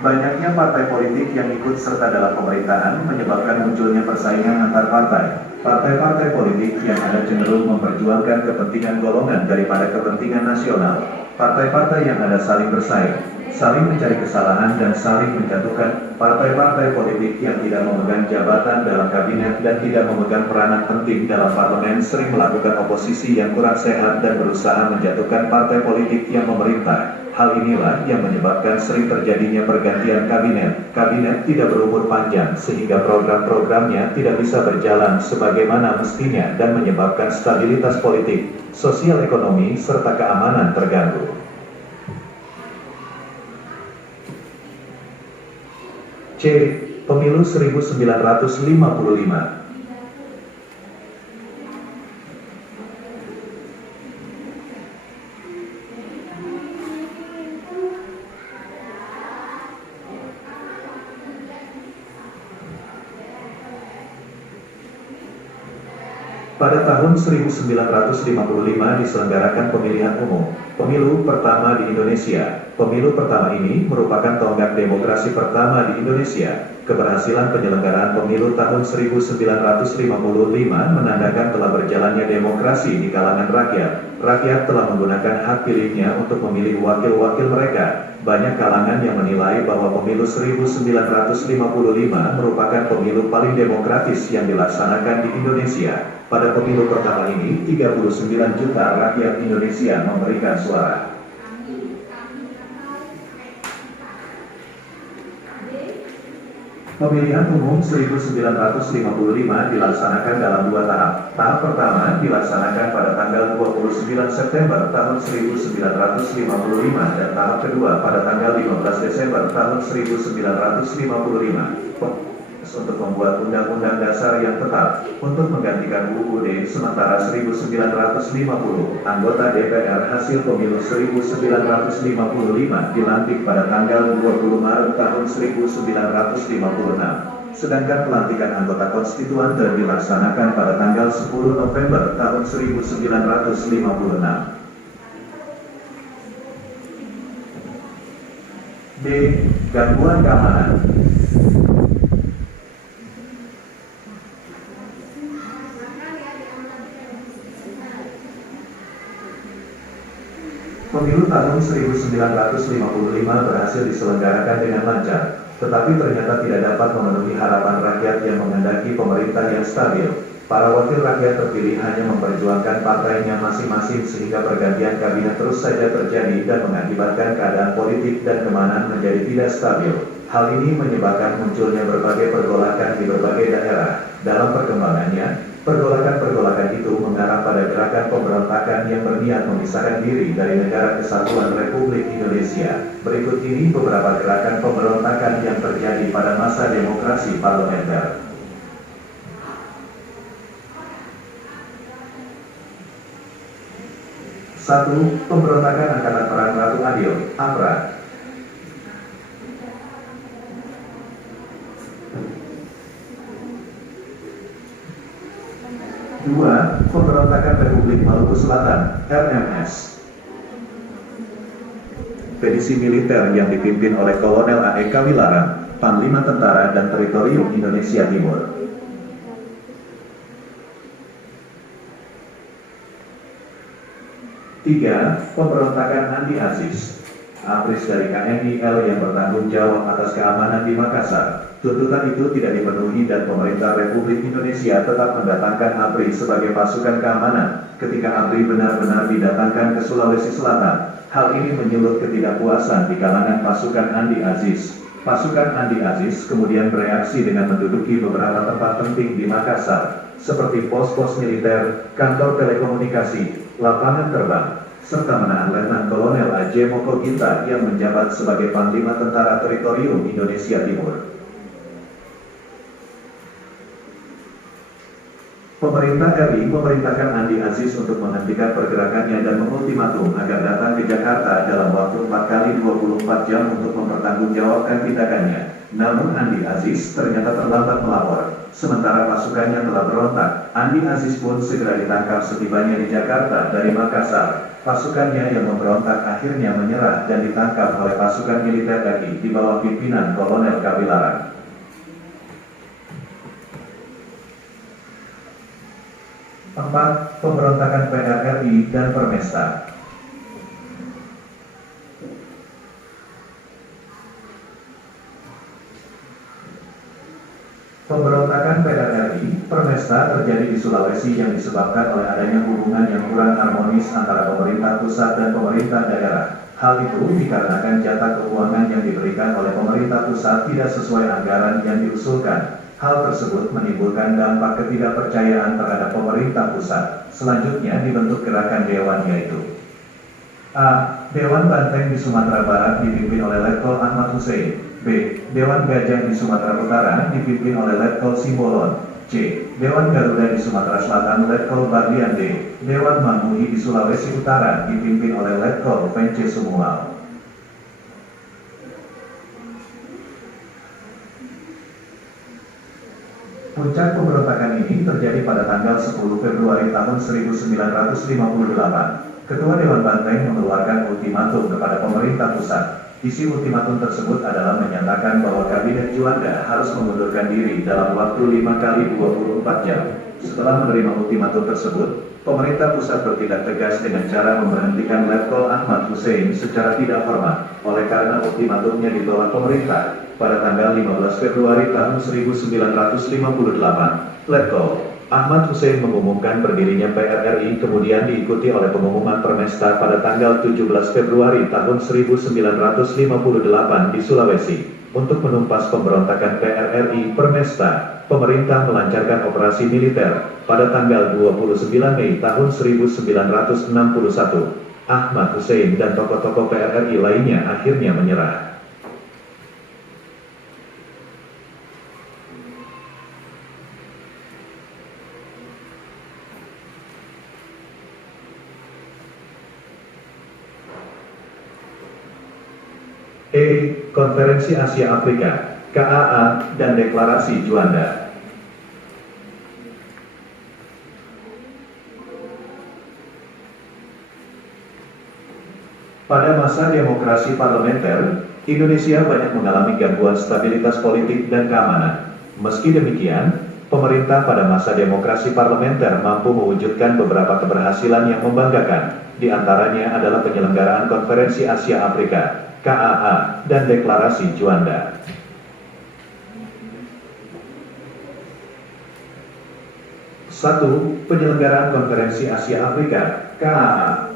Banyaknya partai politik yang ikut serta dalam pemerintahan menyebabkan munculnya persaingan antar partai. Partai-partai politik yang ada cenderung memperjuangkan kepentingan golongan daripada kepentingan nasional. Partai-partai yang ada saling bersaing, saling mencari kesalahan dan saling menjatuhkan. Partai-partai politik yang tidak memegang jabatan dalam kabinet dan tidak memegang peranan penting dalam parlemen sering melakukan oposisi yang kurang sehat dan berusaha menjatuhkan partai politik yang memerintah. Hal inilah yang menyebabkan sering terjadinya pergantian kabinet. Kabinet tidak berumur panjang sehingga program-programnya tidak bisa berjalan sebagaimana mestinya dan menyebabkan stabilitas politik, sosial ekonomi, serta keamanan terganggu. C. Pemilu 1955. Pada tahun 1955 diselenggarakan pemilihan umum, pemilu pertama di Indonesia. Pemilu pertama ini merupakan tonggak demokrasi pertama di Indonesia. Keberhasilan penyelenggaraan pemilu tahun 1955 menandakan telah berjalannya demokrasi di kalangan rakyat. Rakyat telah menggunakan hak pilihnya untuk memilih wakil-wakil mereka. Banyak kalangan yang menilai bahwa pemilu 1955 merupakan pemilu paling demokratis yang dilaksanakan di Indonesia. Pada pemilu pertama ini, 39 juta rakyat Indonesia memberikan suara. Pemilihan umum 1955 dilaksanakan dalam dua tahap. Tahap pertama dilaksanakan pada tanggal 29 September tahun 1955 dan tahap kedua pada tanggal 15 Desember tahun 1955. Untuk membuat undang-undang dasar yang tetap untuk menggantikan UUD sementara 1950. Anggota DPR hasil pemilu 1955 dilantik pada tanggal 20 Maret tahun 1956. Sedangkan pelantikan anggota konstituan dilaksanakan pada tanggal 10 November tahun 1956. D. Gangguan keamanan. Pemilu tahun 1955 berhasil diselenggarakan dengan lancar, tetapi ternyata tidak dapat memenuhi harapan rakyat yang menghendaki pemerintah yang stabil. Para wakil rakyat terpilih hanya memperjuangkan partainya masing-masing sehingga pergantian kabinet terus saja terjadi dan mengakibatkan keadaan politik dan keamanan menjadi tidak stabil. Hal ini menyebabkan munculnya berbagai pergolakan di berbagai daerah. Dalam perkembangannya, pergolakan-pergolakan itu mengarah pada gerakan pemberontakan yang berniat memisahkan diri dari Negara Kesatuan Republik Indonesia. Berikut ini beberapa gerakan pemberontakan yang terjadi pada masa demokrasi parlementer. 1. Pemberontakan Angkatan Perang Ratu Adil, APRA. 2. Pemberontakan Republik Maluku Selatan, RMS. Ekspedisi militer yang dipimpin oleh Kolonel A.E. Kawilarang, Panglima Tentara dan Teritorium Indonesia Timur. 3. Pemberontakan Andi Aziz, APRIS dari KNIL yang bertanggung jawab atas keamanan di Makassar. Tuntutan itu tidak dipenuhi dan pemerintah Republik Indonesia tetap mendatangkan APRI sebagai pasukan keamanan. Ketika APRI benar-benar didatangkan ke Sulawesi Selatan, hal ini menyulut ketidakpuasan di kalangan pasukan Andi Aziz. Pasukan Andi Aziz kemudian bereaksi dengan menduduki beberapa tempat penting di Makassar, seperti pos-pos militer, kantor telekomunikasi, lapangan terbang, serta menahan Letnan Kolonel A.J. Moko Ginta yang menjabat sebagai Panglima Tentara Teritorium Indonesia Timur. Pemerintah RI memerintahkan Andi Aziz untuk menghentikan pergerakannya dan mengultimatum agar datang ke Jakarta dalam waktu 4 kali 24 jam untuk mempertanggungjawabkan tindakannya. Namun Andi Aziz ternyata terlambat melapor. Sementara pasukannya telah berontak, Andi Aziz pun segera ditangkap setibanya di Jakarta dari Makassar. Pasukannya yang memberontak akhirnya menyerah dan ditangkap oleh pasukan militer RI di bawah pimpinan Kolonel Kawilarang. 4. Pemberontakan PRRI dan Permesta. Pemberontakan PRRI, Permesta terjadi di Sulawesi yang disebabkan oleh adanya hubungan yang kurang harmonis antara pemerintah pusat dan pemerintah daerah. Hal itu dikarenakan jatah keuangan yang diberikan oleh pemerintah pusat tidak sesuai anggaran yang diusulkan. Hal tersebut menimbulkan dampak ketidakpercayaan terhadap pemerintah pusat. Selanjutnya dibentuk gerakan dewan, yaitu A. Dewan Banteng di Sumatera Barat dipimpin oleh Letkol Ahmad Hussein. B. Dewan Gajah di Sumatera Utara dipimpin oleh Letkol Simbolon. C. Dewan Garuda di Sumatera Selatan Letkol Barlian. D. Dewan Mamuhi di Sulawesi Utara dipimpin oleh Letkol Vence Sumual. Puncak pemberontakan ini terjadi pada tanggal 10 Februari tahun 1958. Ketua Dewan Banteng mengeluarkan ultimatum kepada pemerintah pusat. Isi ultimatum tersebut adalah menyatakan bahwa Kabinet Juanda harus mengundurkan diri dalam waktu 5 kali 24 jam. Setelah menerima ultimatum tersebut, pemerintah pusat bertindak tegas dengan cara memberhentikan Letkol Ahmad Hussein secara tidak hormat. Oleh karena ultimatumnya ditolak pemerintah, pada tanggal 15 Februari tahun 1958, Letkol Ahmad Hussein mengumumkan berdirinya PRRI, kemudian diikuti oleh pengumuman Permesta pada tanggal 17 Februari tahun 1958 di Sulawesi. Untuk menumpas pemberontakan PRRI Permesta, pemerintah melancarkan operasi militer. Pada tanggal 29 Mei tahun 1961, Ahmad Hussein dan tokoh-tokoh PRRI lainnya akhirnya menyerah. E. Konferensi Asia Afrika, KAA, dan Deklarasi Juanda. Pada masa demokrasi parlementer, Indonesia banyak mengalami gangguan stabilitas politik dan keamanan. Meski demikian, pemerintah pada masa demokrasi parlementer mampu mewujudkan beberapa keberhasilan yang membanggakan. Di antaranya adalah penyelenggaraan Konferensi Asia Afrika, KAA, dan Deklarasi Juanda. 1. Penyelenggaraan Konferensi Asia Afrika, KAA.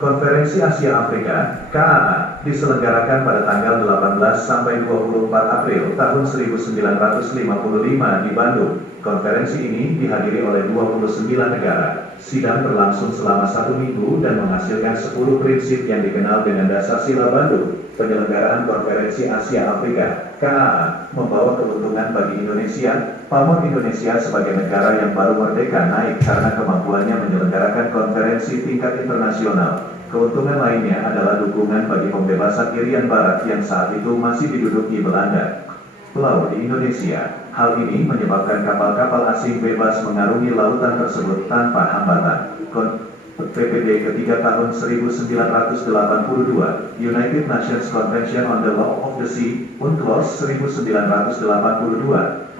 Konferensi Asia Afrika, KAA, diselenggarakan pada tanggal 18 sampai 24 April tahun 1955 di Bandung. Konferensi ini dihadiri oleh 29 negara. Sidang berlangsung selama 1 minggu dan menghasilkan 10 prinsip yang dikenal dengan Dasar Sila Bandung. Penyelenggaraan Konferensi Asia Afrika, KAA, membawa keuntungan bagi Indonesia. Pamor Indonesia sebagai negara yang baru merdeka naik karena kemampuannya menyelenggarakan konferensi tingkat internasional. Keuntungan lainnya adalah dukungan bagi pembebasan Irian Barat yang saat itu masih diduduki Belanda. Pulau di Indonesia. Hal ini menyebabkan kapal-kapal asing bebas mengarungi lautan tersebut tanpa hambatan. PPD ketiga tahun 1982, United Nations Convention on the Law of the Sea, UNCLOS 1982,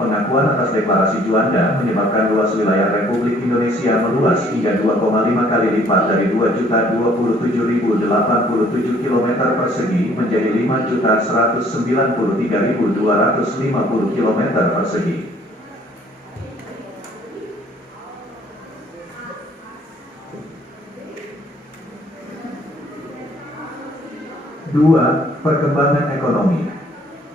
pengakuan atas Deklarasi Juanda menyebabkan luas wilayah Republik Indonesia meluas hingga 2,5 kali lipat dari 2.027.087 km persegi menjadi 5.193.250 km persegi. 2. Perkembangan ekonomi.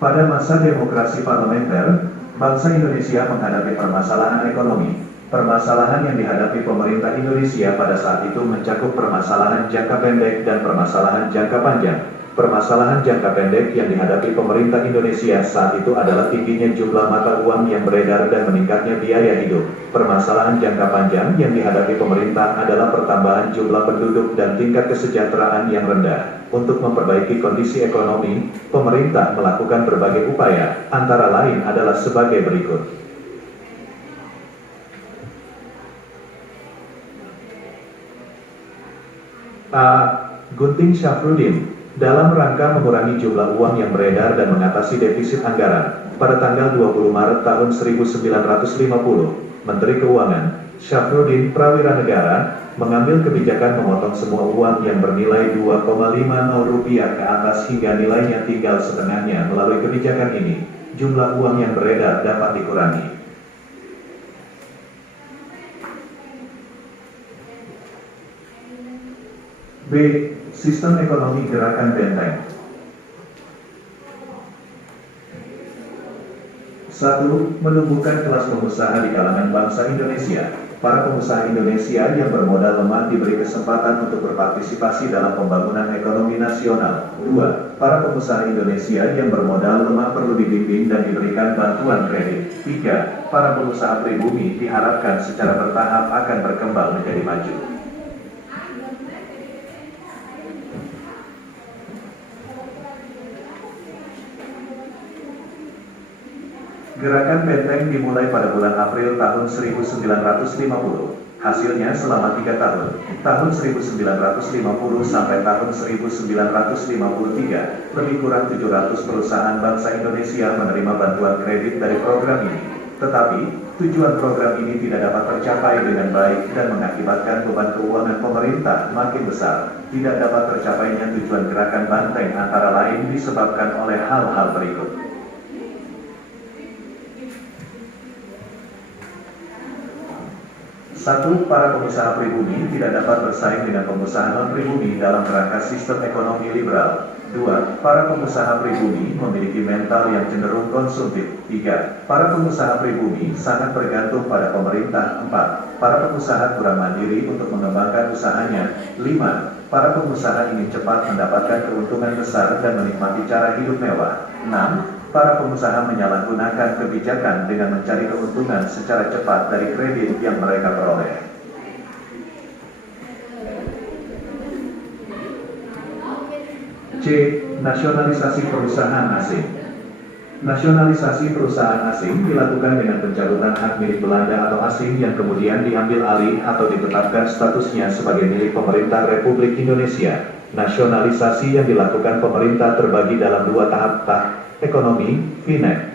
Pada masa demokrasi parlementer, bangsa Indonesia menghadapi permasalahan ekonomi. Permasalahan yang dihadapi pemerintah Indonesia pada saat itu mencakup permasalahan jangka pendek dan permasalahan jangka panjang. Permasalahan jangka pendek yang dihadapi pemerintah Indonesia saat itu adalah tingginya jumlah mata uang yang beredar dan meningkatnya biaya hidup. Permasalahan jangka panjang yang dihadapi pemerintah adalah pertambahan jumlah penduduk dan tingkat kesejahteraan yang rendah. Untuk memperbaiki kondisi ekonomi, pemerintah melakukan berbagai upaya, antara lain adalah sebagai berikut. A. Gunting Syafruddin. Dalam rangka mengurangi jumlah uang yang beredar dan mengatasi defisit anggaran, pada tanggal 20 Maret tahun 1950, Menteri Keuangan, Syafruddin Prawiranegara, mengambil kebijakan memotong semua uang yang bernilai Rp2,50 ke atas hingga nilainya tinggal setengahnya. Melalui kebijakan ini, jumlah uang yang beredar dapat dikurangi. B. Sistem ekonomi gerakan benteng. 1. Menumbuhkan kelas pengusaha di kalangan bangsa Indonesia. Para pengusaha Indonesia yang bermodal lemah diberi kesempatan untuk berpartisipasi dalam pembangunan ekonomi nasional. 2. Para pengusaha Indonesia yang bermodal lemah perlu dibimbing dan diberikan bantuan kredit. 3. Para pengusaha pribumi diharapkan secara bertahap akan berkembang menjadi maju. Gerakan benteng dimulai pada bulan April tahun 1950. Hasilnya selama 3 tahun, tahun 1950 sampai tahun 1953, lebih kurang 700 perusahaan bangsa Indonesia menerima bantuan kredit dari program ini. Tetapi, tujuan program ini tidak dapat tercapai dengan baik dan mengakibatkan beban keuangan pemerintah makin besar. Tidak dapat tercapainya tujuan gerakan banteng antara lain disebabkan oleh hal-hal berikut. 1. Para pengusaha pribumi tidak dapat bersaing dengan pengusaha non-pribumi dalam kerangka sistem ekonomi liberal. 2. Para pengusaha pribumi memiliki mental yang cenderung konsumtif. 3. Para pengusaha pribumi sangat bergantung pada pemerintah. 4. Para pengusaha kurang mandiri untuk mengembangkan usahanya. 5. Para pengusaha ingin cepat mendapatkan keuntungan besar dan menikmati cara hidup mewah. 6. Para pengusaha menyalahgunakan kebijakan dengan mencari keuntungan secara cepat dari kredit yang mereka peroleh. C. Nasionalisasi perusahaan asing. Nasionalisasi perusahaan asing dilakukan dengan pencabutan hak milik Belanda atau asing yang kemudian diambil alih atau ditetapkan statusnya sebagai milik pemerintah Republik Indonesia. Nasionalisasi yang dilakukan pemerintah terbagi dalam 2 tahap. Ekonomi, FINEK.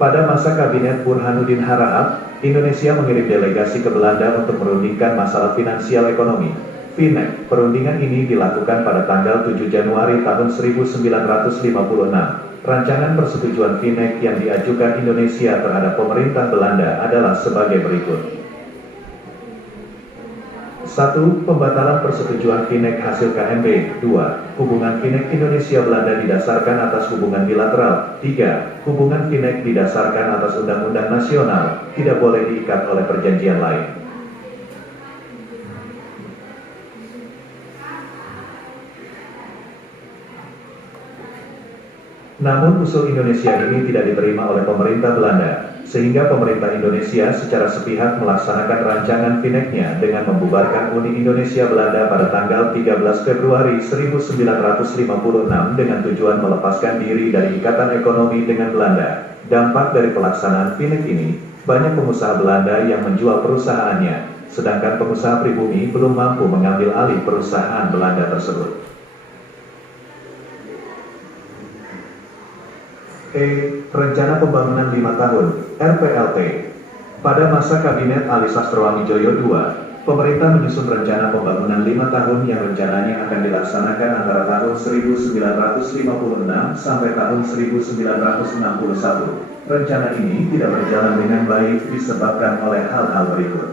Pada masa Kabinet Burhanuddin Harahap, Indonesia mengirim delegasi ke Belanda untuk merundingkan masalah finansial ekonomi. FINEK, perundingan ini dilakukan pada tanggal 7 Januari tahun 1956. Rancangan persetujuan FINEK yang diajukan Indonesia terhadap pemerintah Belanda adalah sebagai berikut. 1. Pembatalan persetujuan FINEK hasil KMB. 2. Hubungan FINEK Indonesia-Belanda didasarkan atas hubungan bilateral. 3. Hubungan FINEK didasarkan atas undang-undang nasional, tidak boleh diikat oleh perjanjian lain. Namun usul Indonesia ini tidak diterima oleh pemerintah Belanda, sehingga pemerintah Indonesia secara sepihak melaksanakan rancangan FINEK-nya dengan membubarkan Uni Indonesia Belanda pada tanggal 13 Februari 1956 dengan tujuan melepaskan diri dari ikatan ekonomi dengan Belanda. Dampak dari pelaksanaan FINEK ini, banyak pengusaha Belanda yang menjual perusahaannya, sedangkan pengusaha pribumi belum mampu mengambil alih perusahaan Belanda tersebut. Rencana Pembangunan 5 Tahun, RPLT. Pada masa Kabinet Ali Sastroamidjojo II, pemerintah menyusun rencana pembangunan 5 tahun yang rencananya akan dilaksanakan antara tahun 1956 sampai tahun 1961. Rencana ini tidak berjalan dengan baik disebabkan oleh hal-hal berikut.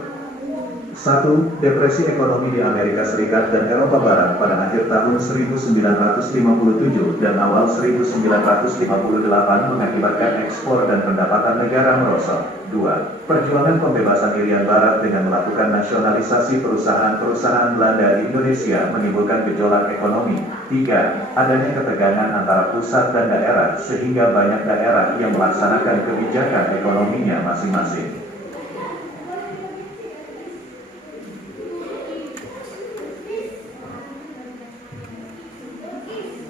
1. 1. Depresi ekonomi di Amerika Serikat dan Eropa Barat pada akhir tahun 1957 dan awal 1958 mengakibatkan ekspor dan pendapatan negara merosot. 2. Perjuangan pembebasan Irian Barat dengan melakukan nasionalisasi perusahaan-perusahaan Belanda di Indonesia menimbulkan gejolak ekonomi. 3. Adanya ketegangan antara pusat dan daerah sehingga banyak daerah yang melaksanakan kebijakan ekonominya masing-masing.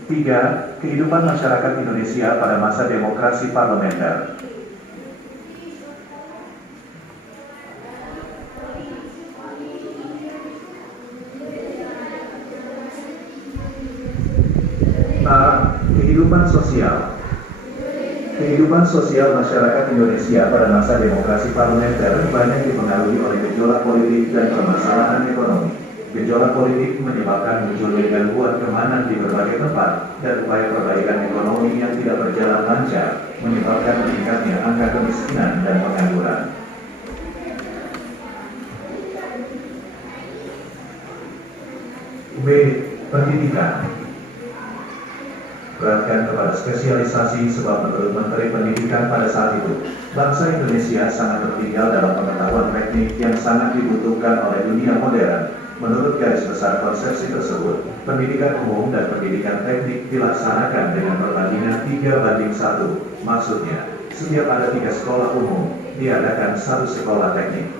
3. Kehidupan masyarakat Indonesia pada masa demokrasi parlementer. A. Kehidupan sosial. Kehidupan sosial masyarakat Indonesia pada masa demokrasi parlementer banyak dipengaruhi oleh gejolak politik dan permasalahan ekonomi. Gejolak politik menyebabkan munculnya gangguan keamanan di berbagai tempat, dan upaya perbaikan ekonomi yang tidak berjalan lancar, menyebabkan meningkatnya angka kemiskinan dan pengangguran. B. Pendidikan. Perhatikan kepada spesialisasi sebab menurut Menteri Pendidikan pada saat itu, bangsa Indonesia sangat tertinggal dalam pengetahuan teknik yang sangat dibutuhkan oleh dunia modern. Menurut garis besar konsepsi tersebut, pendidikan umum dan pendidikan teknik dilaksanakan dengan perbandingan 3:1. Maksudnya, setiap ada 3 sekolah umum, diadakan 1 sekolah teknik.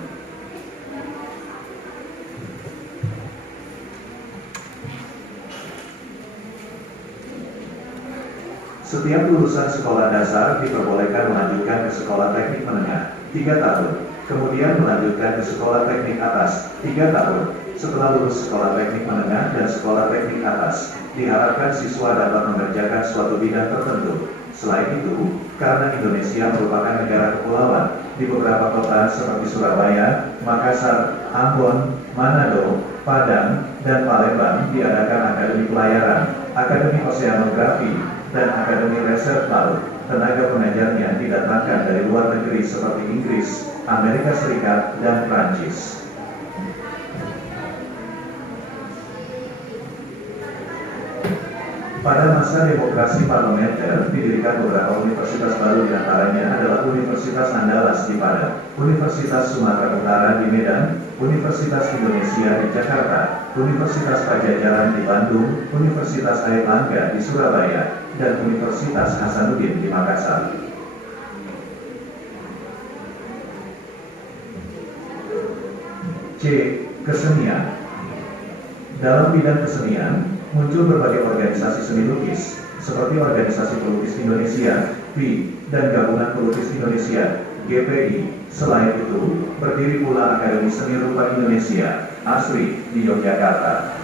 Setiap lulusan sekolah dasar diperbolehkan melanjutkan ke sekolah teknik menengah 3 tahun, kemudian melanjutkan ke sekolah teknik atas 3 tahun. Setelah lulus sekolah teknik menengah dan sekolah teknik atas, diharapkan siswa dapat mengerjakan suatu bidang tertentu. Selain itu, karena Indonesia merupakan negara kepulauan, di beberapa kota seperti Surabaya, Makassar, Ambon, Manado, Padang, dan Palembang diadakan akademi pelayaran, akademi oseanografi, dan akademi riset laut. Tenaga pengajarnya didatangkan dari luar negeri seperti Inggris, Amerika Serikat, dan Prancis. Pada masa demokrasi parlementer, didirikan beberapa universitas baru, diantaranya adalah Universitas Andalas di Padang, Universitas Sumatera Utara di Medan, Universitas Indonesia di Jakarta, Universitas Pajajaran di Bandung, Universitas Airlangga di Surabaya, dan Universitas Hasanuddin di Makassar. C. Kesenian. Dalam bidang kesenian, muncul berbagai organisasi seni lukis, seperti Organisasi Pelukis Indonesia, PI, dan Gabungan Pelukis Indonesia, GPI. Selain itu, berdiri pula Akademi Seni Rupa Indonesia, ASRI, di Yogyakarta.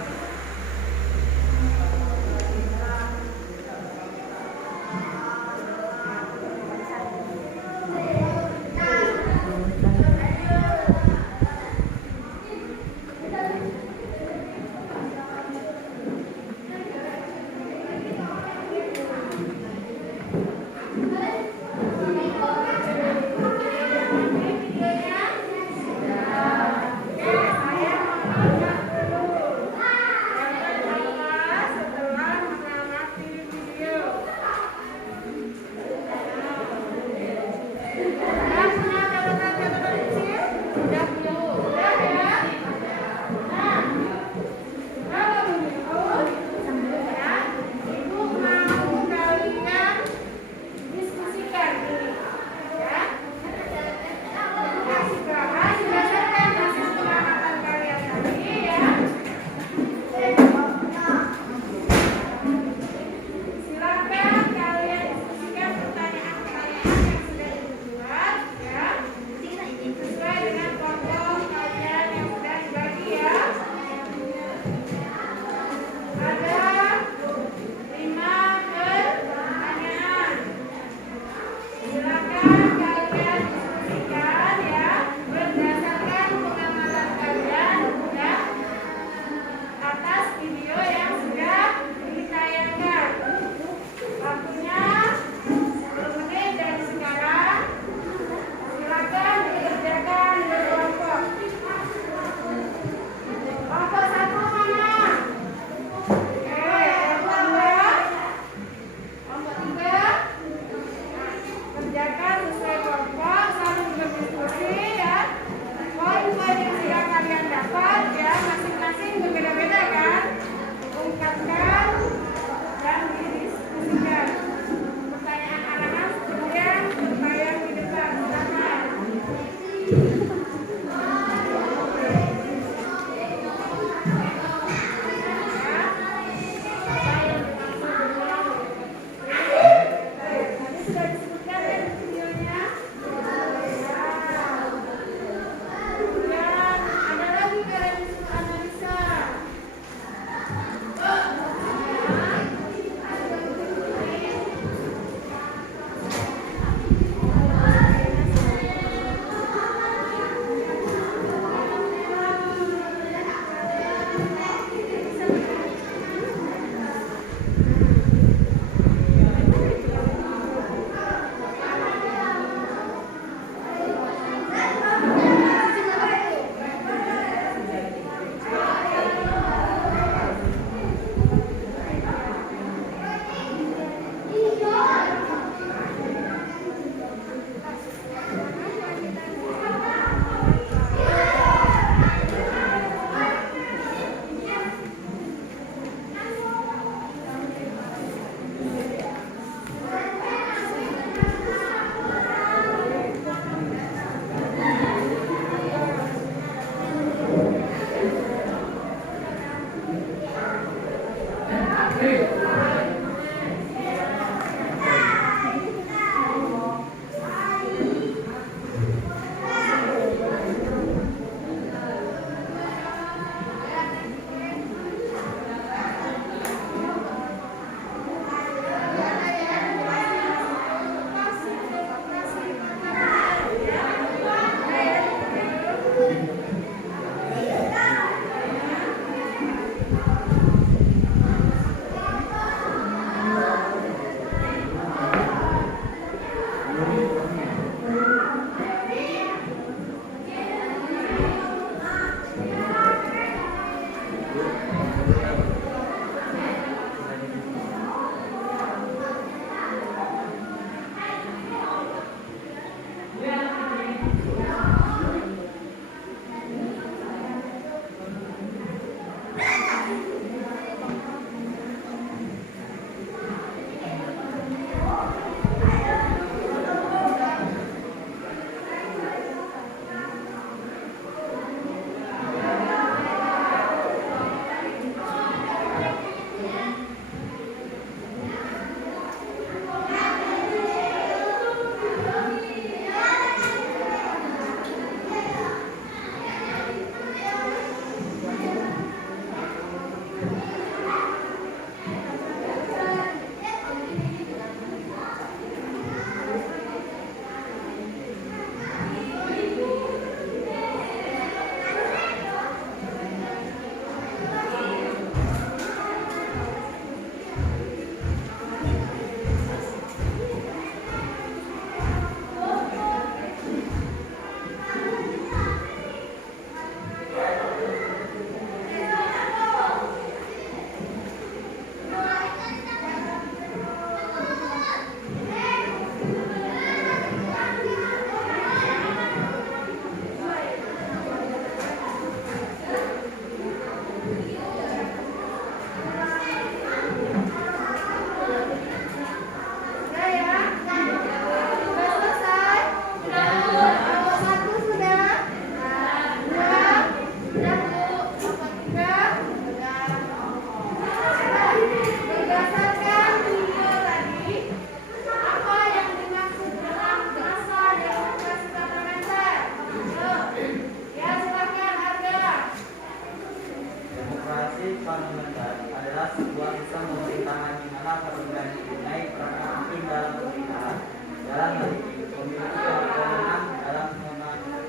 sebuah sistem pemerintahan di mana perempuan dipunyai peranan penting dalam pemerintahan. Dalam hal ini, memiliki kewenangan dalam mengangkat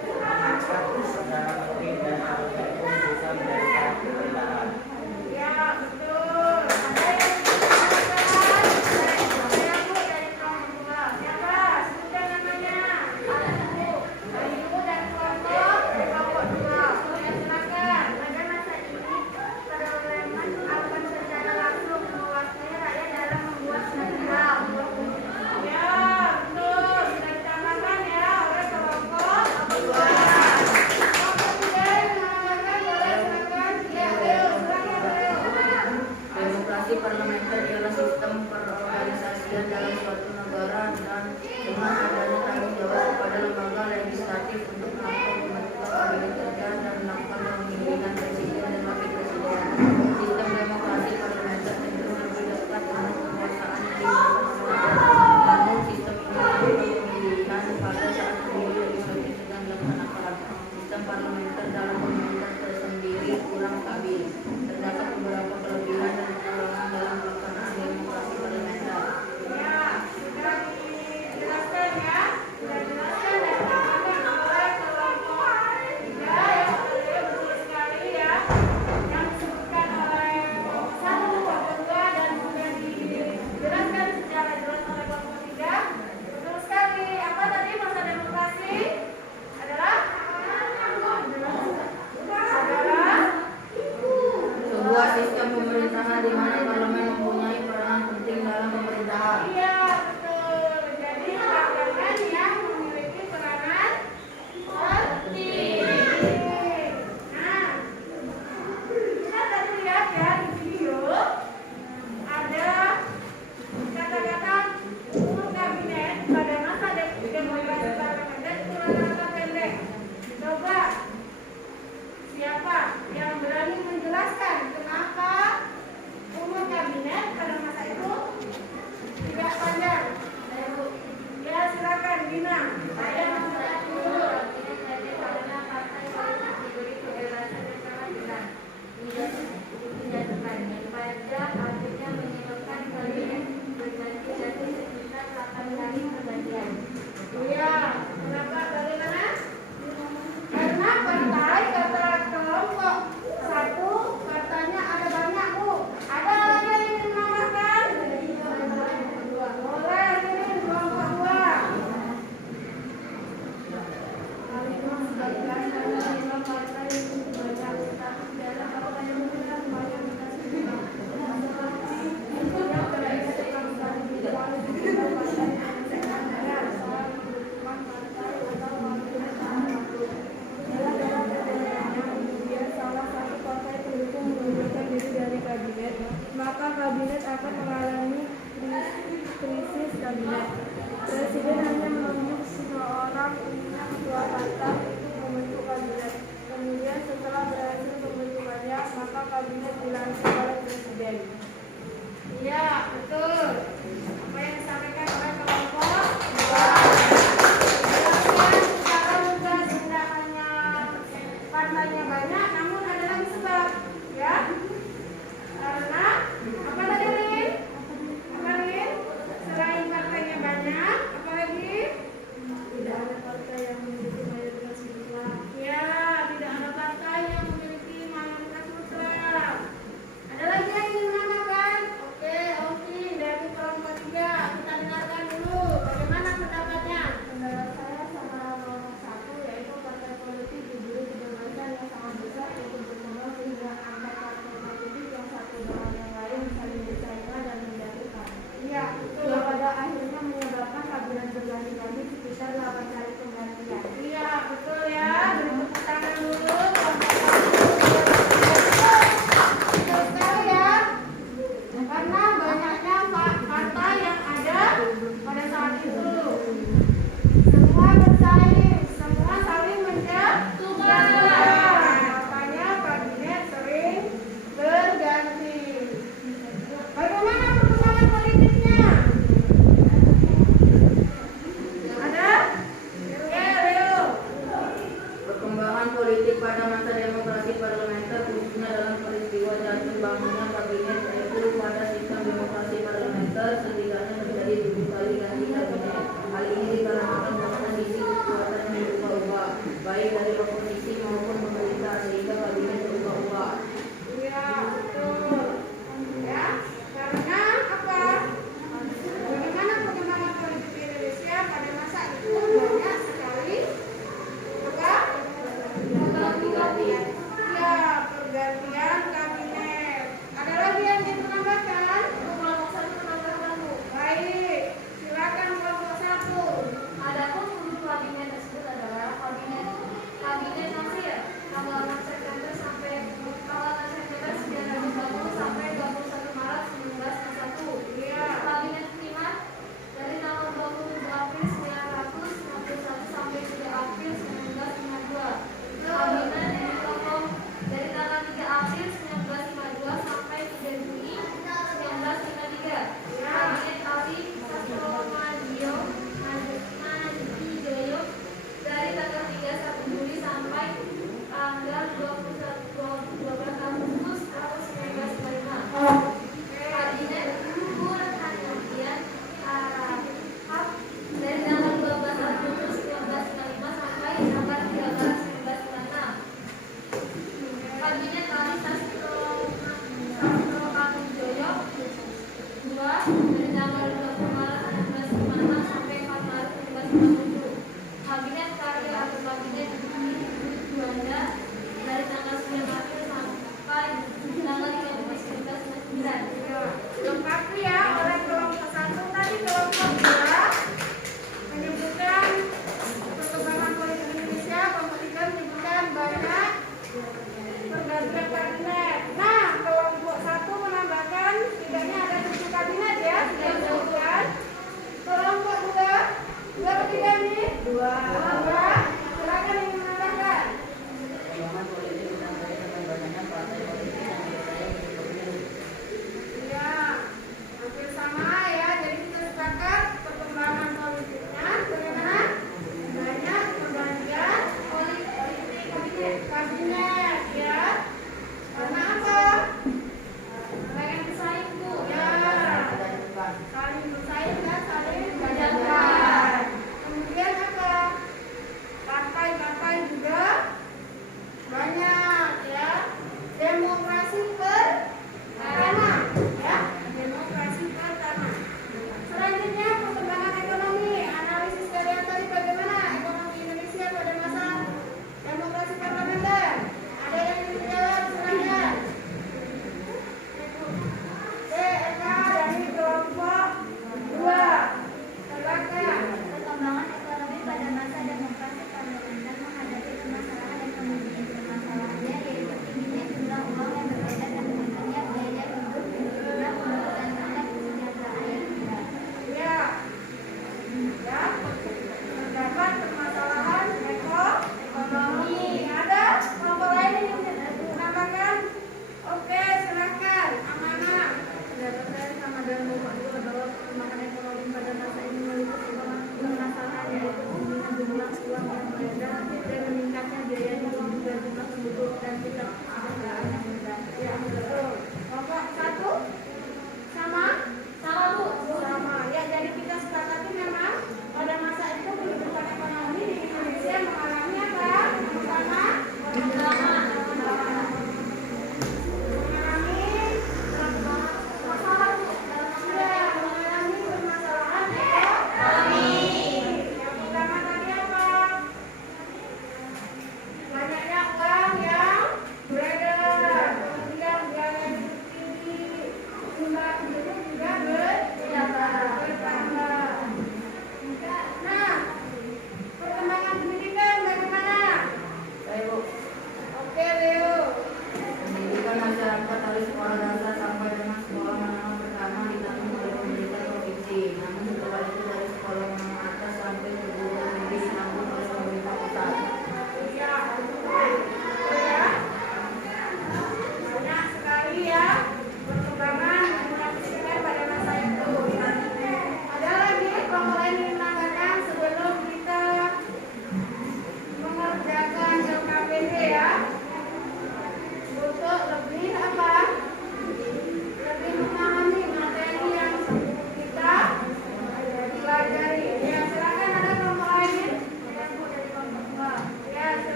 perdana menteri dan anggota pun bisa menjadi pemerintahan. Ya, betul. Ada yang ditanyakan? Saya Bu dari nomor 2. Siapa? Sebutkan namanya. Aku. Ayu dan kelompok dari kelompok 2. Ya, silakan. Pada masa ini, parlemen akan secara langsung mewakili rakyat dalam membuat undang-undang. Ya, betul. Sudah ditambahkan ya oleh kelompok 2. Kelompok 3 yang menambahkan boleh silakan. Ya, ayo, silakan. Demokrasi parlementer ialah sistem perorganisasian dalam suatu negara dan dengan adanya tanggung jawab kepada lembaga legislatif untuk melakukan pembentukan kabinet kerja dan melakukan pemilihan presiden dan wakil presiden. Sistem demokrasi parlementer cenderung lebih dekat dengan kekuasaan yang digunakan oleh rakyat. Namun sistem ini melakukan pemilihan pada saat pemilu legislatif sedang dilaksanakan. Sistem parlementer dalam parlementer tersendiri kurang stabil. Terdapat beberapa kelebihan dan kekurangan dalam pelaksanaan demokrasi parlementer. Ya, sudah dijelaskan ya. Sudah dijelaskan dan ditambahkan oleh kelompok 3 ya. Betul sekali ya. Yang disebutkan oleh kelompok 1, kelompok 2 dan sudah dijelaskan secara jelas oleh kelompok 3. Betul sekali. Apa tadi masa demokrasi? Adalah Sebuah sistem pemerintahan di mana parlemen mempunyai peranan penting dalam pemerintahan. iya, betul. Jadi parlemen yang memiliki peranan penting. Nah, kita tadi lihat ya di video ada kata-kata umum kabinet pada masa demokrasi parlementer itu kata pendek. Coba siapa yang berani menjelaskan kenapa umum kabinet pada masa itu tidak panjang? Ya, silakan Dina. Saya memulai dulu. Karena partai politik diberi kebebasan dan keadilan. Tidak terbanyak pada artinya menyebabkan kabinet berganti dari sekitar 8 kali pergantian. Iya, kenapa? Bagaimana? Karena partai kata kelompok 1 katanya ada banyak Bu. Ada lagi yang ingin menambahkan? Boleh ini kelompok 2. Kalimat sebagian karena lima partai itu banyak tetapi dalam partai pemerintah banyak dikasih seperti itu yang berada di dalam koalisi partai yang sebenarnya soal kebutuhan partai atau kabinet tertentu. Kemudian salah satu partai pendukung mengundurkan diri dari kabinet, maka kabinet akan mengalami krisis kabinet. Presiden hanya menunjuk seseorang punya ketua partai untuk membentuk kabinet. Kemudian setelah berhasil pembentukannya, maka kabinet dilantik oleh presiden. Iya, betul. Apa yang disampaikan oleh kelompok 2. Secara mudah tidak hanya partainya banyak, namun ada lagi sebab, ya. Karena apa tadi Lin? Apa Lin? Selain partainya banyak, apa lagi? Tidak ada partai yang memiliki mayoritas mutlak. Ya, tidak ada partai yang memiliki mayoritas mutlak. Ada lagi yang ingin menambahkan? Oke,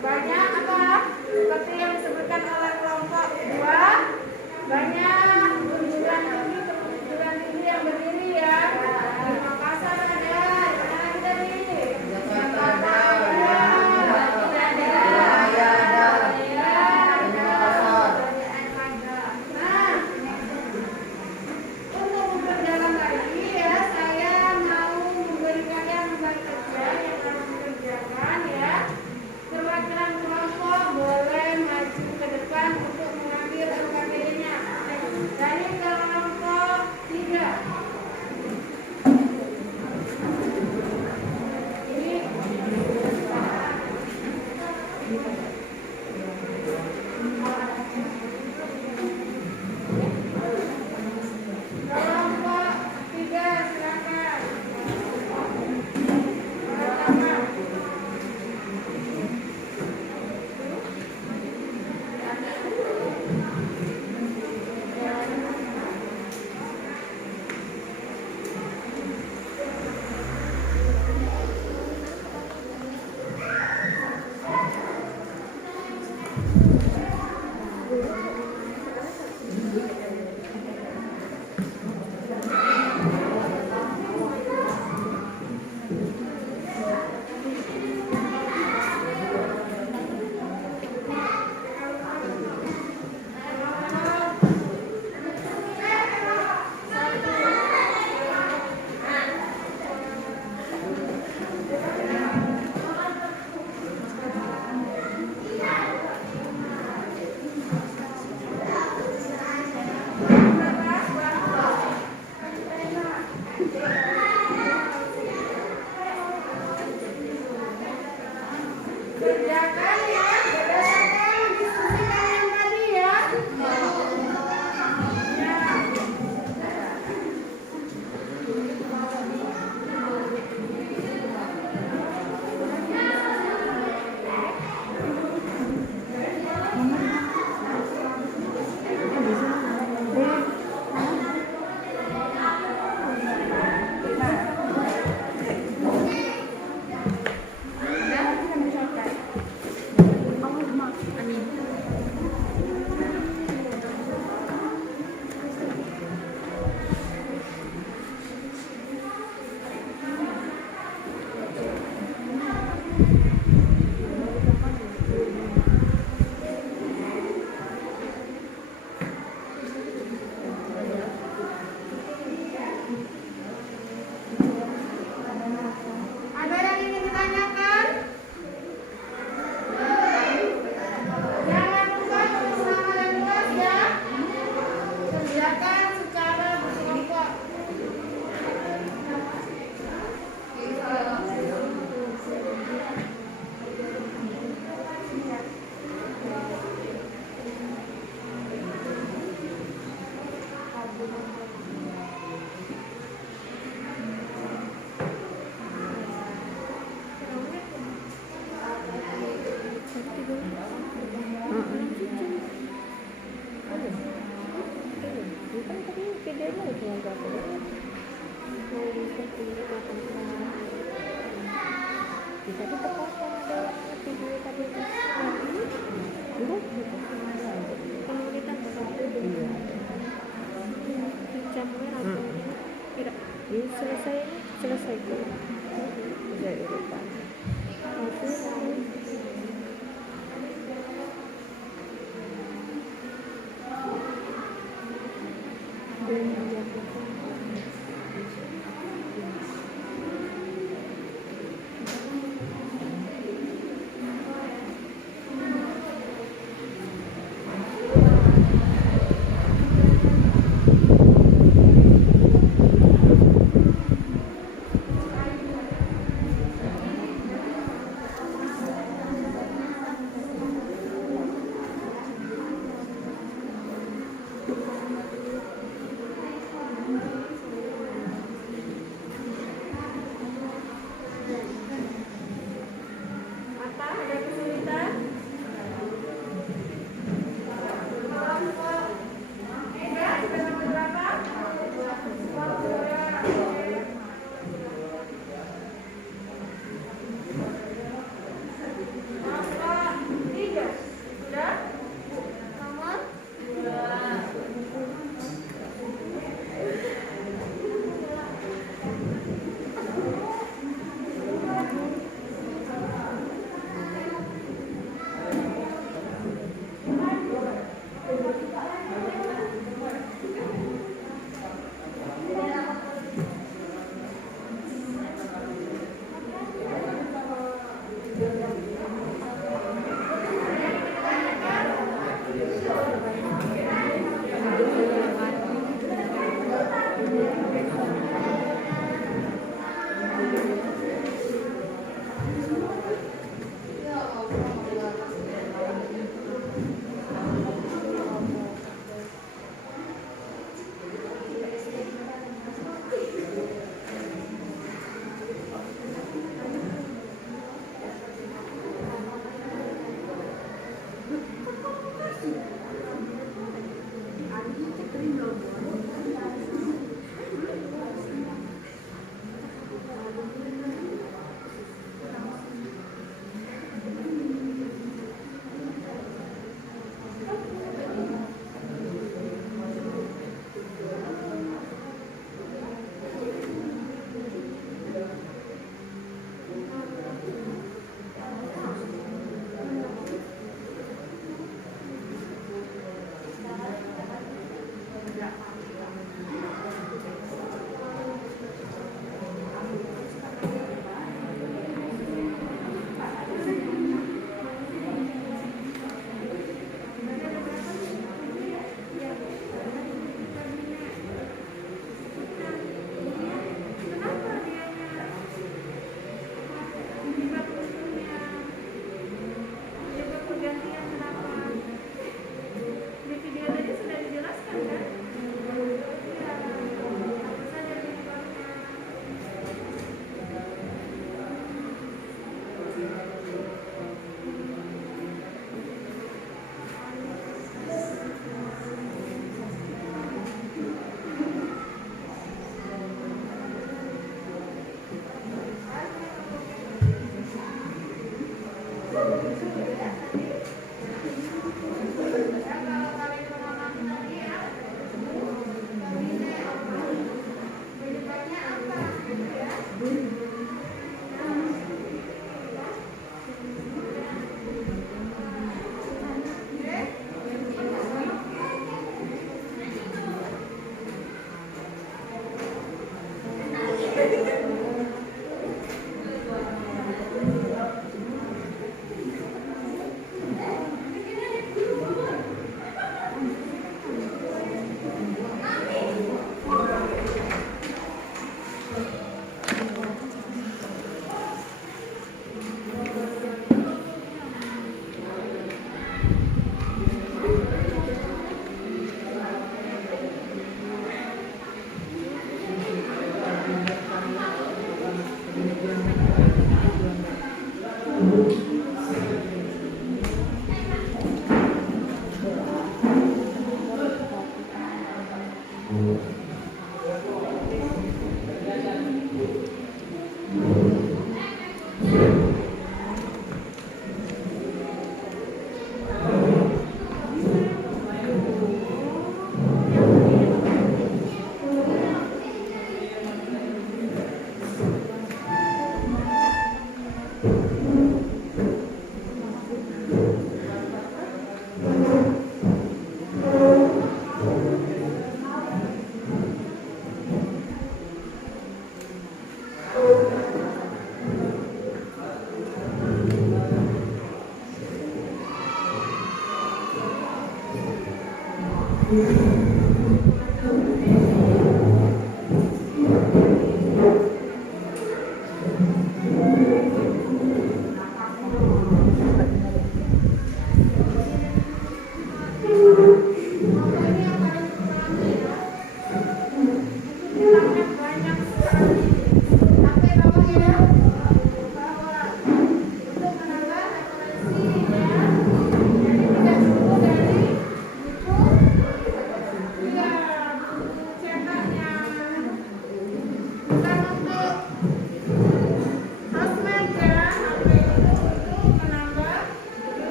banyak apa? Seperti yang disebutkan oleh kelompok 2, banyak perguruan tinggi yang berdiri ya. Di Makassar ada, di mana lagi tadi? Jakarta ada, untuk memperdalam lagi ya, saya mau memberi kalian beban kerja yang harus dikerjakan ya. Perwakilan kelompok boleh maju ke depan untuk mengambil LKPD-nya. Dari kelompok 3. Kelompok 3 silakan. Pertama. Kerjakan ya, berdasarkan diskusi kalian tadi ya. Ada yang ingin ditanyakan? Jangan lupa tulis nama dan kelas ya. Kerjakan secara berkelompok. Selesai itu. Jadi urutan.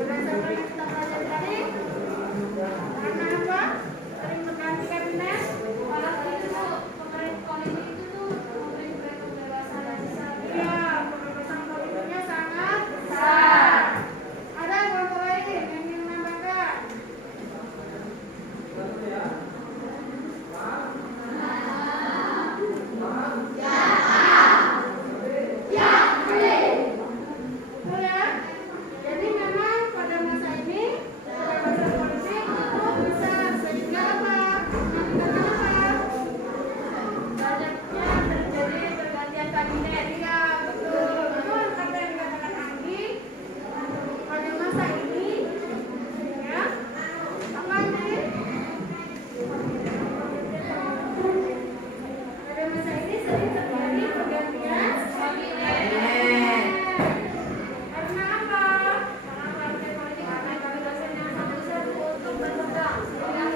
Berdasarkan yang kita pelajari tadi, karena apa? Sering berganti kabinet. Kalau itu pemerintah politik itu tuh memberi kebebasan yang besar. Iya, kebebasan politiknya sangat besar. Ada kelompok lain yang ingin menambahkan? Oh ya, jadi memang pada masa ini kebebasan politik itu besar sehingga apa? Mengakibatkan apa? Banyaknya terjadi pergantian kabinet. Iya betul. Betul apa yang dikatakan Anggi. Pada masa ini, ya, apa Anggi? Pada masa ini sering terjadi pergantian kabinet. Karena apa? Karena partai politik akan kebebasan yang sangat besar untuk berpegang dengan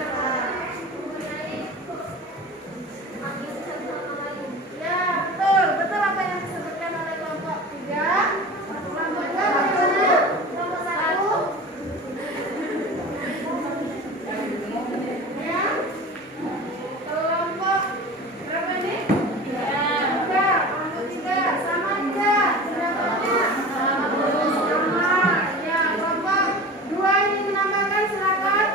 ya, betul. Betul apa yang disebutkan oleh kelompok 3. Kelompok 2 bagaimana? Kelompok 1. Ya. Kelompok berapa ini? 3. Kelompok 3 sama tidak? Pendapatnya? Sama. Ya, kelompok 2 ini menambahkan silakan.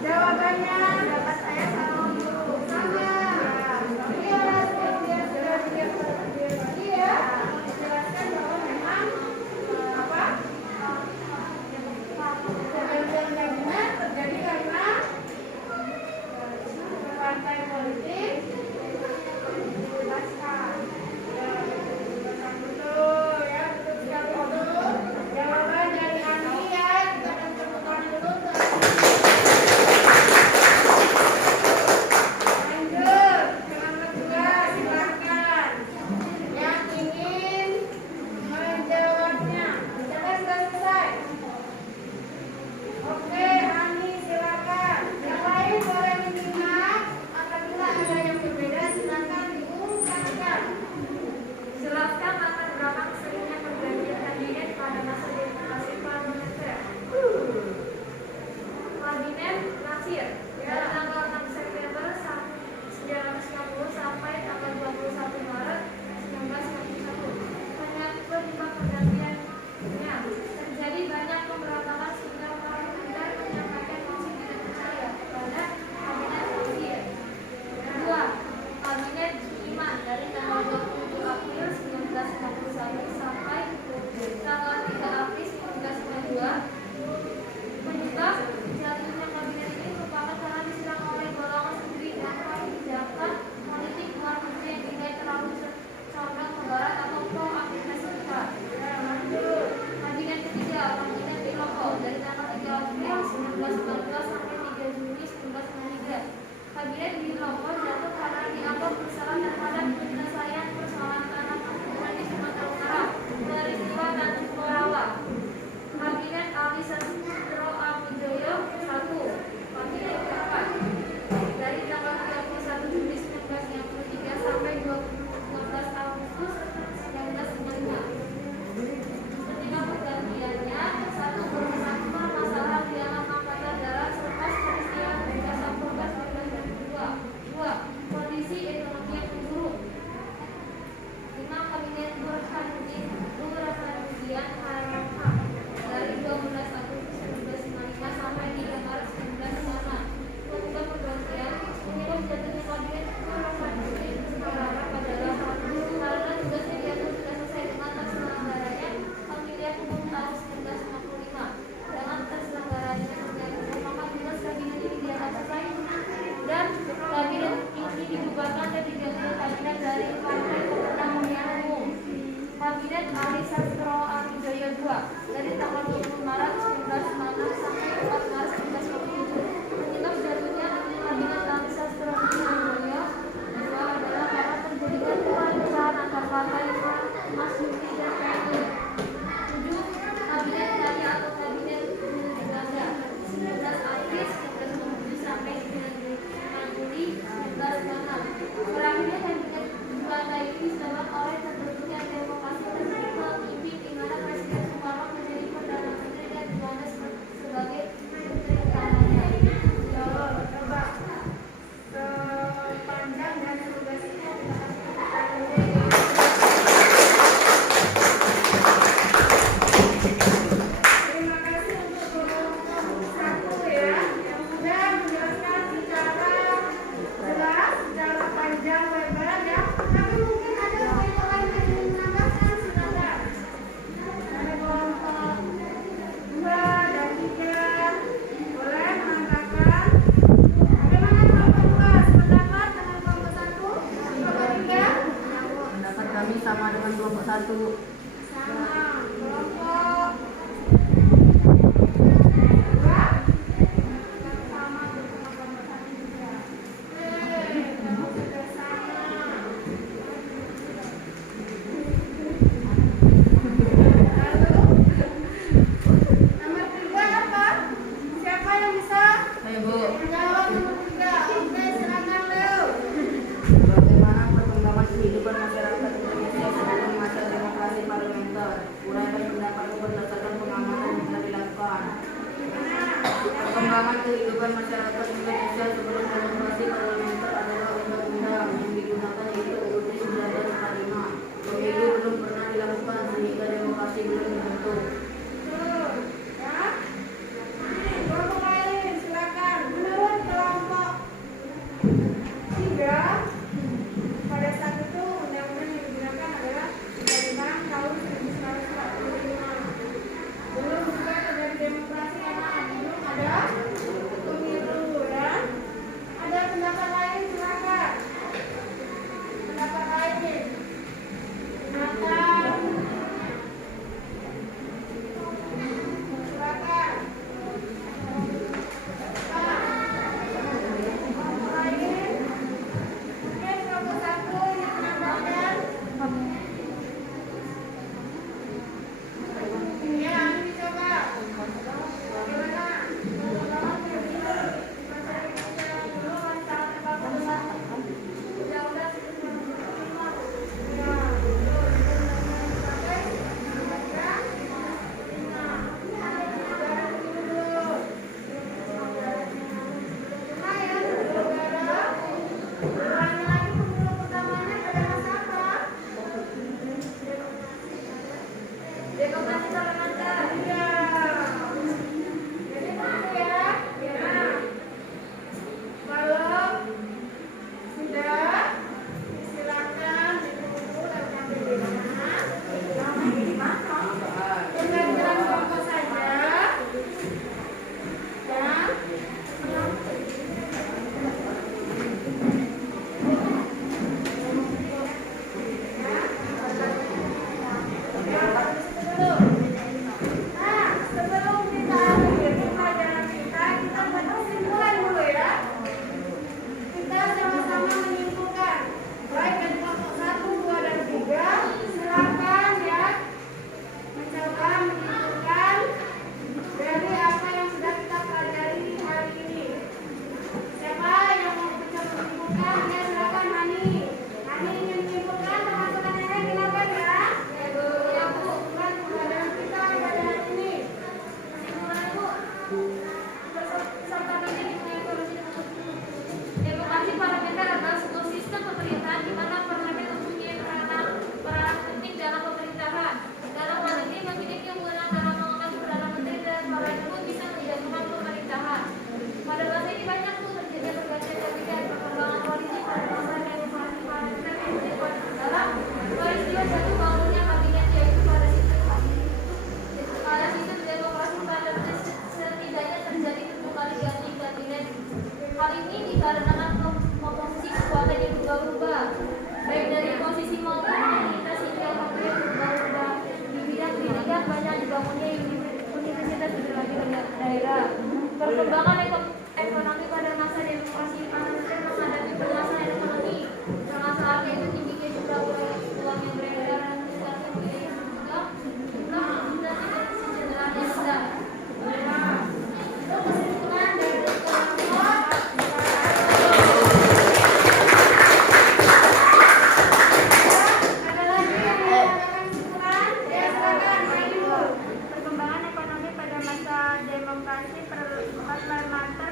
Jawabannya dapat saya sama guru. Sama. Iya, dia sudah dilihat tadi ya. Menjelaskan bahwa memang apa? Pergantian kabinet terjadi karena partai politik dibebaskan. Ya, dibebaskan betul ya, betul sekali itu. Jawaban dari Anggi ya, kita akan tepuk tangan dulu untuk lanjut. Kelompok 2 silakan. Yang ingin menjawabnya. Siapa sudah selesai? Oke, Anggi silakan. Yang lain boleh menyimak. Apabila ada yang berbeda silakan diungkapkan. Jelaskan latar belakang seringnya pergantian kabinet pada masa demokrasi parlementer. Kabinet Nasir dari tanggal 6 September 1960 sampai tanggal 21 Maret 1991. Penyebab pergantiannya terjadi banyak pemberontakan sehingga parlementer menyampaikan mosi tidak percaya pada kabinet Nasir. Kedua, kabinet Iman dari tanggal 27 April 1991 sampai tanggal 3 April 1992. Penyebab jatuhnya kabinet ini merupakan karena diserang oleh golongan sendiri dan kebijakan politik luar negeri yang dinilai terlalu condong ke barat atau pro Amerika Serikat. bersama dengan kelompok 1. Sama kelompok. Sama bersama kelompok 1 juga. Kamu sudah sama. Lalu nomor 3 apa? Siapa yang bisa Ayo Bu, menjawab nomor 3? Oke, silakan Leo. bagaimana perkembangan kehidupan masyarakat Indonesia sebelum masa demokrasi parlementer? Uraikan pendapatmu berdasarkan pengamatan yang telah dilakukan. Perkembangan kehidupan masyarakat Indonesia sebelum demokrasi parlementer adalah undang-undang yang digunakan yaitu UUD 1945. Pemilu belum pernah dilakukan sehingga demokrasi belum dibentuk. Tuh, ya. Kelompok lain, silakan. Menurut kelompok 3, pada saat itu undang-undang yang digunakan adalah Undang-Undang tahun 1945. Belum juga terjadi demokrasi karena belum ada pemilu, ya. Ada pendapat lain, silakan. Pendapat lain. Silakan. Silakan. Kelompok lain. Mungkin kelompok 1 yang menambahkan. Ya, ini dicoba. Bagaimana? Demokrasi parlementer. Iya. Jadi begitu ya. Ya. Kalau sudah, silakan ditunggu dan mengambilnya. Tinggal jalan kelompok saja. Ya. Nah, sebelum kita akhiri pelajaran kita buat kesimpulan dulu ya. Kita sama-sama menyimpulkan. Baik dari kelompok 1, 2, dan 3, silakan ya mencoba menyimpulkan dari apa yang sudah kita pelajari hari ini. Siapa yang mau mencoba menyimpulkan? Ya, silakan Hani. Hani ingin menyimpulkan teman-teman yang lain, silakan ya. Ya, Bu. Kesimpulan pelajaran kita pada hari ini. Kesimpulan Bu, beserta nanti dimulai solusi demokrasi parlementer adalah sebuah sistem pemerintahan di mana parlemen mempunyai peranan penting dalam pemerintahan. Dalam hal ini memiliki wewenang dalam mengangkat perdana menteri dan para pun bisa menjatuhkan pemerintahan. Pada masa ini banyak tuh terjadi pergantian kabinet, perkembangan politik pada masa demokrasi parlementer yang dalam peristiwa jatuh bangunnya kabinet yaitu pada sistem demokrasi parlementer setidaknya terjadi 7 kali ganti kabinet. Hal ini dikarenakan komposisi kekuatan yang berubah-ubah, baik dari posisi maupun pemerintah sehingga kabinet berubah-ubah. Di bidang pendidikan banyak dibangunnya universitas di berbagai daerah. Perkembangan ekonomi pada masa demokrasi parlementer menghadapi permasalahan ekonomi. Permasalahannya itu tingginya jumlah uang yang beredar dan tingkatnya biaya juga jumlah dan defisit general yang sedang. Itu kesimpulan dari kelompok. Ada lagi yang mau mengatakan kesimpulan? Ya, silakan Ayu. Perkembangan ekonomi pada masa demokrasi parlementer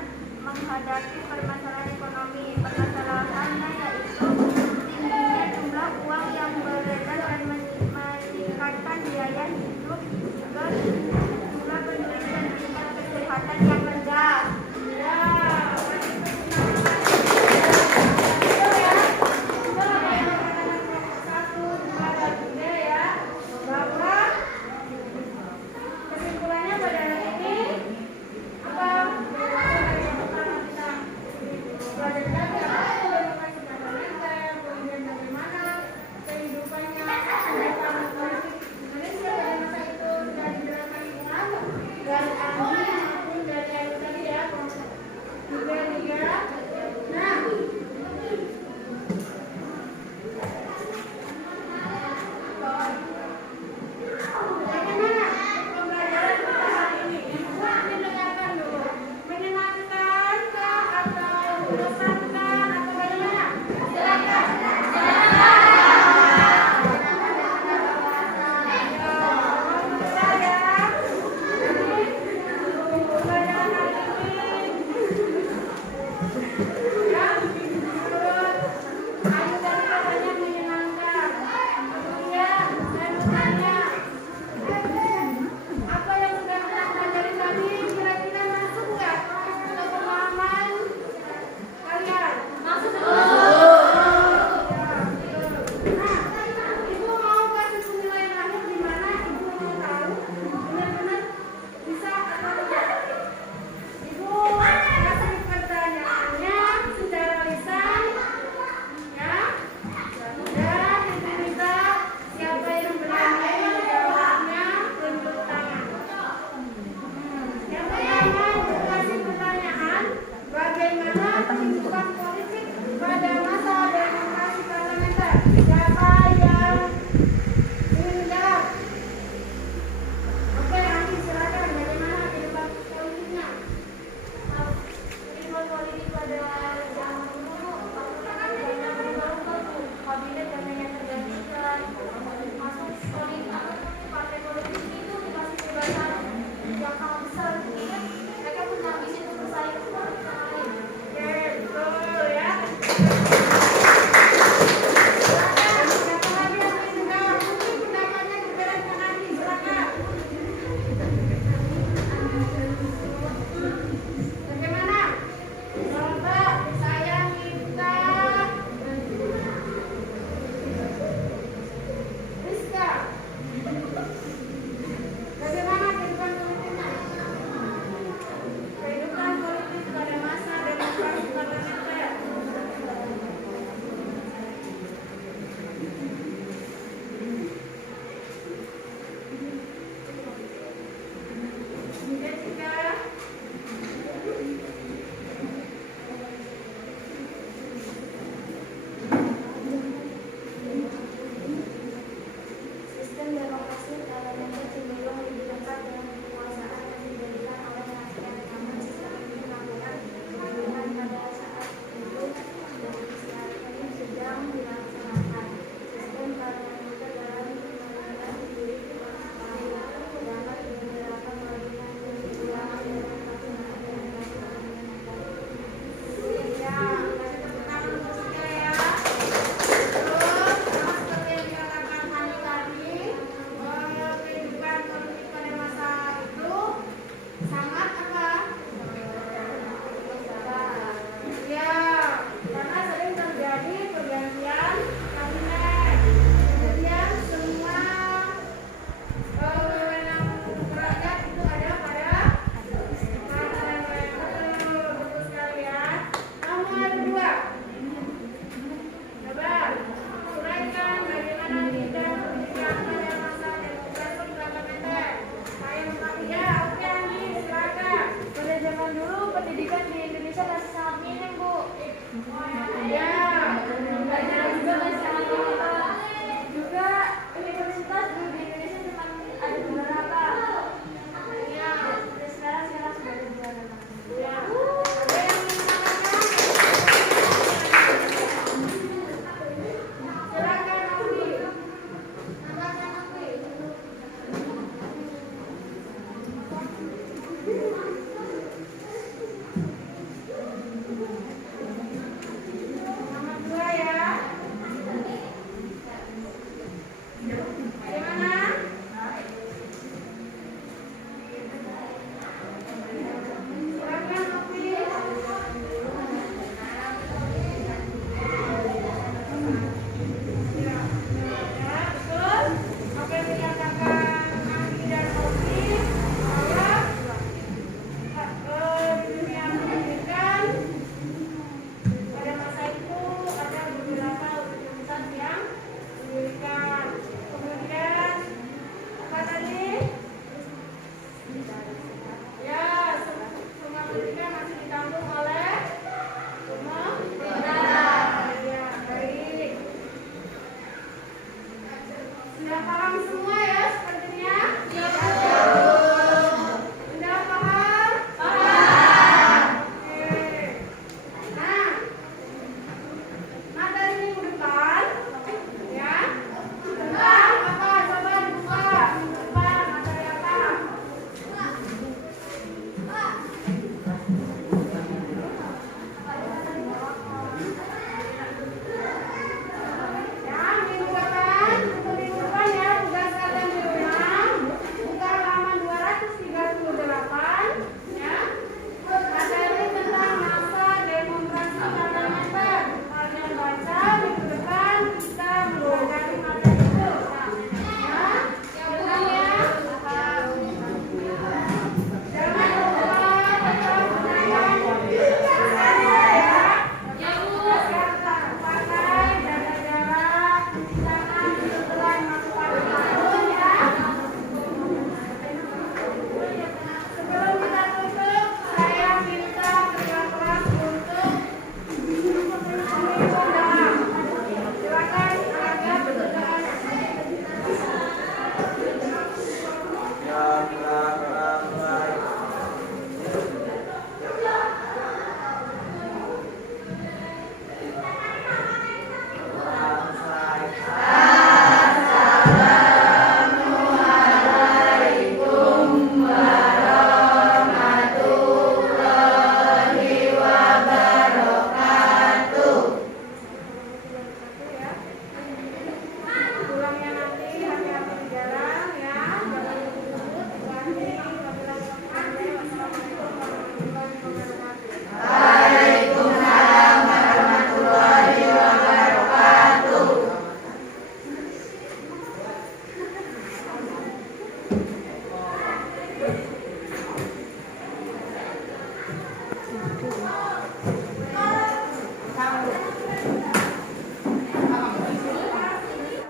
Paham semua?